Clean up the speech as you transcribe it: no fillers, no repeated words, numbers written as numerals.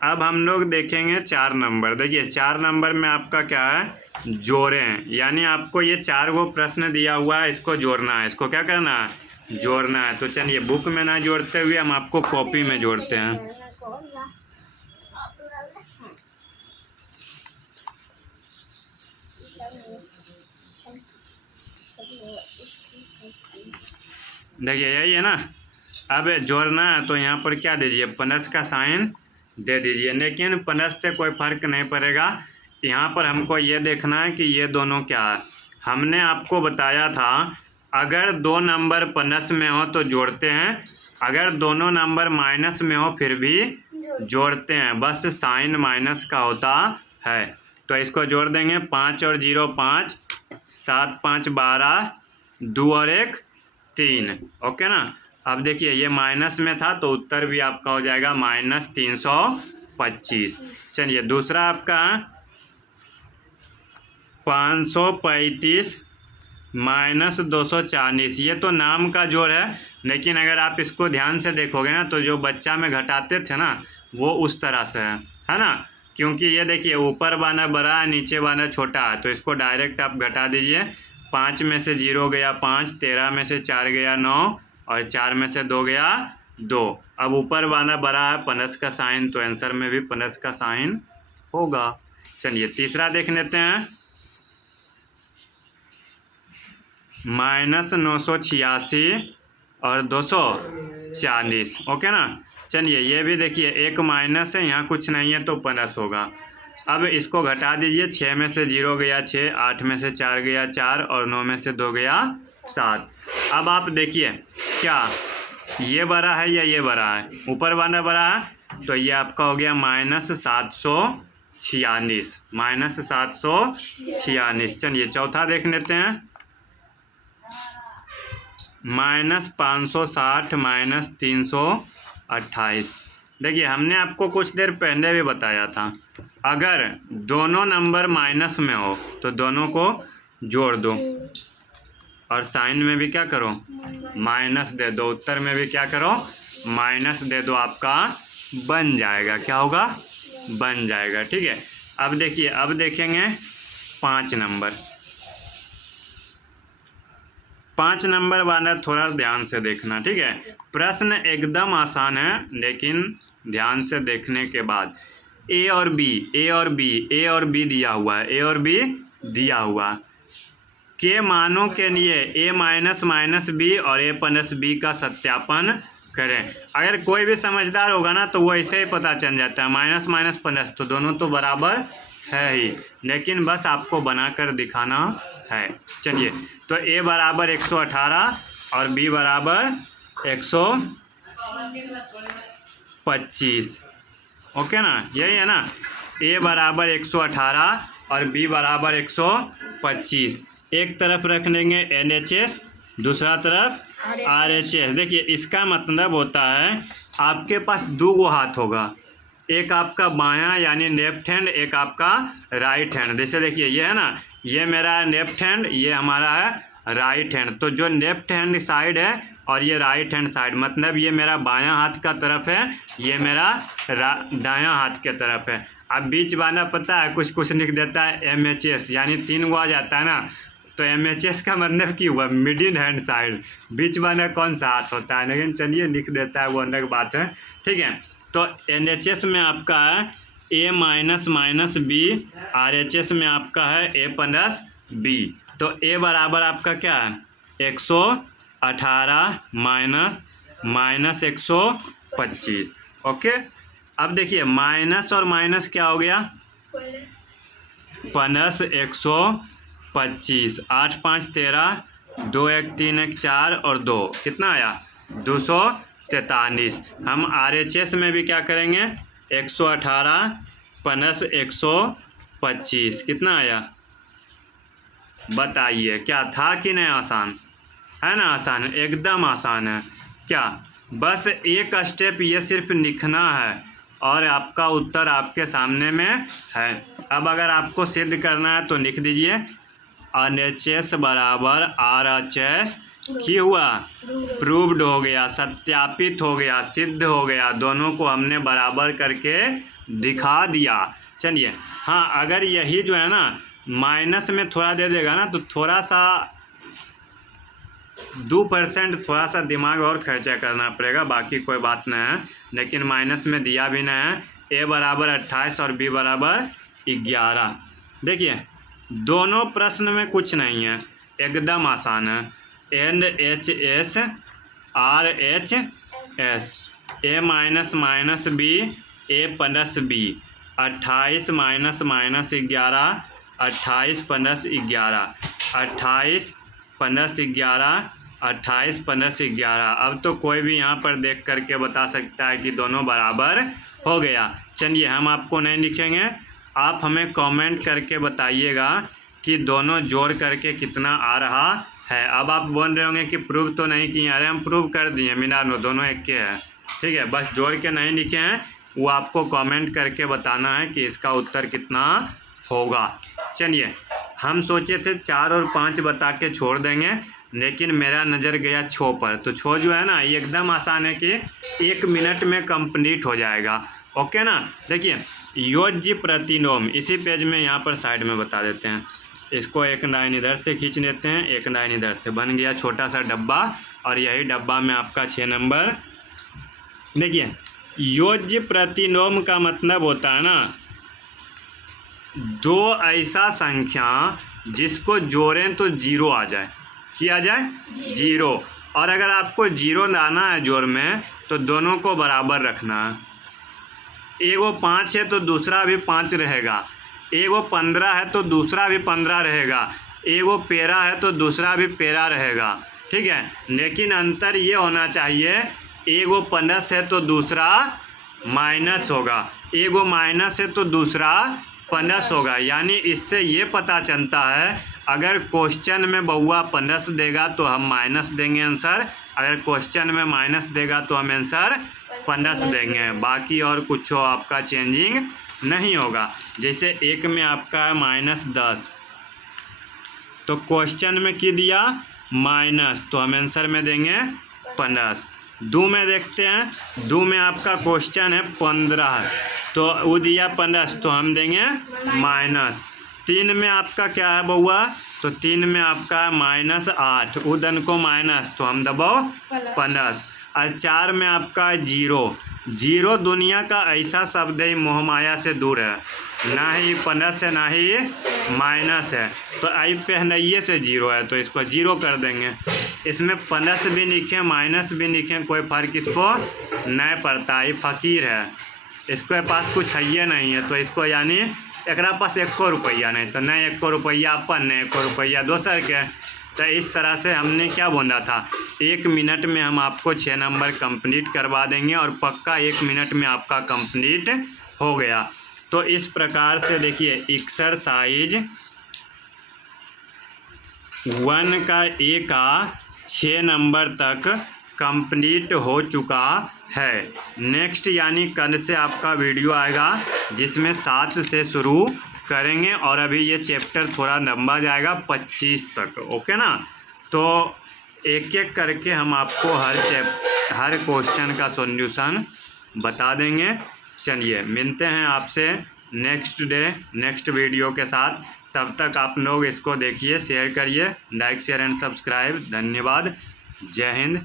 अब हम लोग देखेंगे 4 नंबर। देखिए 4 नंबर में आपका क्या है, जोड़ें, यानी आपको ये 4 गो प्रश्न दिया हुआ है, इसको जोड़ना है। इसको क्या करना है, जोड़ना है। तो चलिए बुक में ना जोड़ते हुए हम आपको कॉपी में जोड़ते हैं। देखिए यही है ना। अब जोड़ना है तो यहाँ पर क्या दीजिए, प्लस का साइन दे दीजिए, लेकिन प्लस से कोई फ़र्क नहीं पड़ेगा। यहाँ पर हमको ये देखना है कि ये दोनों क्या है। हमने आपको बताया था अगर 2 नंबर प्लस में हो तो जोड़ते हैं, अगर दोनों नंबर माइनस में हो फिर भी जोड़ते हैं, बस साइन माइनस का होता है। तो इसको जोड़ देंगे, 5 और 0 5, 7 5 12, 2 और 1 3। ओके ना। अब देखिए ये माइनस में था तो उत्तर भी आपका हो जाएगा -325। चलिए दूसरा आपका 535 -240। ये तो नाम का जोड़ है, लेकिन अगर आप इसको ध्यान से देखोगे ना तो जो बच्चा में घटाते थे ना वो उस तरह से है ना। क्योंकि ये देखिए ऊपर वाला बड़ा है, नीचे वाला छोटा है, तो इसको डायरेक्ट आप घटा दीजिए। 5 में से 0 गया 5, 13 में से 4 गया 9, और 4 में से 2 गया 2। अब ऊपर वाला बड़ा है, प्लस का साइन, तो आंसर में भी प्लस का साइन होगा। चलिए तीसरा देख लेते हैं, -986 और 240। ओके ना। चलिए ये भी देखिए एक माइनस है, यहाँ कुछ नहीं है तो प्लस होगा। अब इसको घटा दीजिए, 6 में से 0 गया 6, 8 में से 4 गया 4, और 9 में से 2 गया 7। अब आप देखिए क्या ये बड़ा है या ये बड़ा है, ऊपर वाला बड़ा है, तो ये आपका हो गया -746, -746। चलिए चौथा देख लेते हैं, -560 -328। देखिए हमने आपको कुछ देर पहले भी बताया था अगर दोनों नंबर माइनस में हो तो दोनों को जोड़ दो, और साइन में भी क्या करो, माइनस दे दो, उत्तर में भी क्या करो, माइनस दे दो, आपका बन जाएगा। क्या होगा, बन जाएगा। ठीक है। अब देखिए अब देखेंगे 5 नंबर। 5 नंबर वाला थोड़ा ध्यान से देखना। ठीक है। प्रश्न एकदम आसान है, लेकिन ध्यान से देखने के बाद ए और बी दिया हुआ है, ए और बी दिया हुआ के मानों के लिए a माइनस बी और a प्लस बी का सत्यापन करें। अगर कोई भी समझदार होगा ना तो वो ऐसे ही पता चल जाता है, माइनस माइनस प्लस तो दोनों तो बराबर है ही, लेकिन बस आपको बनाकर दिखाना है। चलिए तो a बराबर 118 और b बराबर 125। ओके ना, यही है ना। a बराबर 118 और b बराबर 125। एक तरफ रख लेंगे LHS, दूसरा तरफ RHS। देखिए इसका मतलब होता है आपके पास 2 गो हाथ होगा, एक आपका बायां यानी लेफ्ट हैंड, एक आपका राइट हैंड। जैसे देखिए ये है ना, ये मेरा है लेफ्ट हैंड, ये हमारा है राइट हैंड। तो जो लेफ्ट हैंड साइड है और ये राइट हैंड साइड, मतलब ये मेरा बायां हाथ का तरफ है, ये मेरा दायां हाथ के तरफ है। अब बीच वाला पता है कुछ लिख देता है MHS, यानी 3 गो आ जाता है ना, तो MHS का मतलब कि हुआ मिडिल हैंड साइड, बीच वाला कौन सा हाथ होता है, लेकिन चलिए लिख देता है वो अलग बात है। ठीक है। तो LHS में आपका है a माइनस बी, RHS में आपका है a प्लस बी। तो a बराबर आपका क्या है 118 माइनस 125। ओके। अब देखिए माइनस और माइनस क्या हो गया, प्लस 125। 8 5 13, 2 1 3 1 4 और 2 कितना आया 243। हम RHS में भी क्या करेंगे, 118 प्लस 125 कितना आया, बताइए क्या था कि नहीं, आसान है ना, आसान है, एकदम आसान है। क्या बस एक स्टेप ये सिर्फ लिखना है और आपका उत्तर आपके सामने में है। अब अगर आपको सिद्ध करना है तो लिख दीजिए LHS बराबर RHS की हुआ, प्रूव्ड हो गया, सत्यापित हो गया, सिद्ध हो गया, दोनों को हमने बराबर करके दिखा दिया। चलिए हाँ, अगर यही जो है ना माइनस में थोड़ा दे देगा ना, तो थोड़ा सा 2% थोड़ा सा दिमाग और खर्चा करना पड़ेगा, बाकी कोई बात नहीं है। लेकिन माइनस में दिया भी नहीं है। ए बराबर 28 और बी बराबर 11। देखिए दोनों प्रश्न में कुछ नहीं है, एकदम आसान है। And H S R H S, A minus minus B, A plus B, 28 minus minus 11, 28 plus 11, 28 plus 11, 28 plus 11। अब तो कोई भी यहाँ पर देख करके बता सकता है कि दोनों बराबर हो गया। चलिए हम आपको नहीं लिखेंगे, आप हमें कमेंट करके बताइएगा कि दोनों जोड़ करके कितना आ रहा है। अब आप बोल रहे होंगे कि प्रूव तो नहीं किए। अरे हम प्रूव कर दिए, मिला लो, दोनों एक के हैं। ठीक है, बस जोड़ के नहीं लिखे हैं, वो आपको कमेंट करके बताना है कि इसका उत्तर कितना होगा। चलिए हम सोचे थे 4 और 5 बता के छोड़ देंगे, लेकिन मेरा नज़र गया 6 पर। तो 6 जो है ना ये एकदम आसान है कि 1 मिनट में कंप्लीट हो जाएगा। ओके ना। देखिए योज्य प्रतिलोम इसी पेज में यहाँ पर साइड में बता देते हैं। इसको एक लाइन इधर से खींच लेते हैं, एक लाइन इधर से, बन गया छोटा सा डब्बा। और यही डब्बा में आपका 6 नंबर। देखिए योज्य प्रतिलोम का मतलब होता है ना दो ऐसा संख्या जिसको जोड़ें तो 0 आ जाए। क्या आ जाए? 0। और अगर आपको 0 लाना है जोड़ में तो दोनों को बराबर रखना है। एगो 5 है तो दूसरा भी 5 रहेगा, एगो 15 है तो दूसरा भी 15 रहेगा, एगो 13 है तो दूसरा भी 13 रहेगा। ठीक है, लेकिन अंतर ये होना चाहिए एगो प्लस है तो दूसरा माइनस होगा, एगो माइनस है तो दूसरा प्लस होगा। यानी इससे ये पता चलता है अगर क्वेश्चन में बउआ प्लस देगा तो हम माइनस देंगे आंसर, अगर क्वेश्चन में माइनस देगा तो हम आंसर प्लस देंगे। बाकी और कुछ आपका चेंजिंग नहीं होगा। जैसे एक में आपका है -10, तो क्वेश्चन में क्या दिया माइनस, तो हम आंसर में देंगे प्लस। 2 में देखते हैं, 2 में आपका क्वेश्चन है 15, तो वो दिया प्लस, तो हम देंगे माइनस। 3 में आपका क्या है बउआ, तो 3 में आपका है -8, उदन को माइनस, तो हम दबाओ प्लस। और 4 में आपका है 0 दुनिया का ऐसा शब्द है मोह माया से दूर है, ना ही प्लस है ना ही माइनस है। तो आई पहनइए से 0 है तो इसको 0 कर देंगे। इसमें प्लस भी लिखें माइनस भी लिखें कोई फ़र्क इसको नहीं पड़ता। ये फ़कीर है, इसके पास कुछ है नहीं है, तो इसको यानी एकरा पास 1 रुपया नहीं, तो नहीं 1 रुपया अपन नहीं 1 रुपया दोसर के। तो इस तरह से हमने क्या बोला था 1 मिनट में हम आपको 6 नंबर कंप्लीट करवा देंगे, और पक्का 1 मिनट में आपका कंप्लीट हो गया। तो इस प्रकार से देखिए एक्सरसाइज 1 का ए का 6 नंबर तक कंप्लीट हो चुका है। नेक्स्ट यानी कल से आपका वीडियो आएगा जिसमें 7 से शुरू करेंगे, और अभी ये चैप्टर थोड़ा लंबा जाएगा 25 तक। ओके ना। तो एक एक करके हम आपको हर क्वेश्चन का सॉल्यूशन बता देंगे। चलिए मिलते हैं आपसे नेक्स्ट डे नेक्स्ट वीडियो के साथ। तब तक आप लोग इसको देखिए, शेयर करिए, लाइक शेयर एंड सब्सक्राइब। धन्यवाद। जय हिंद।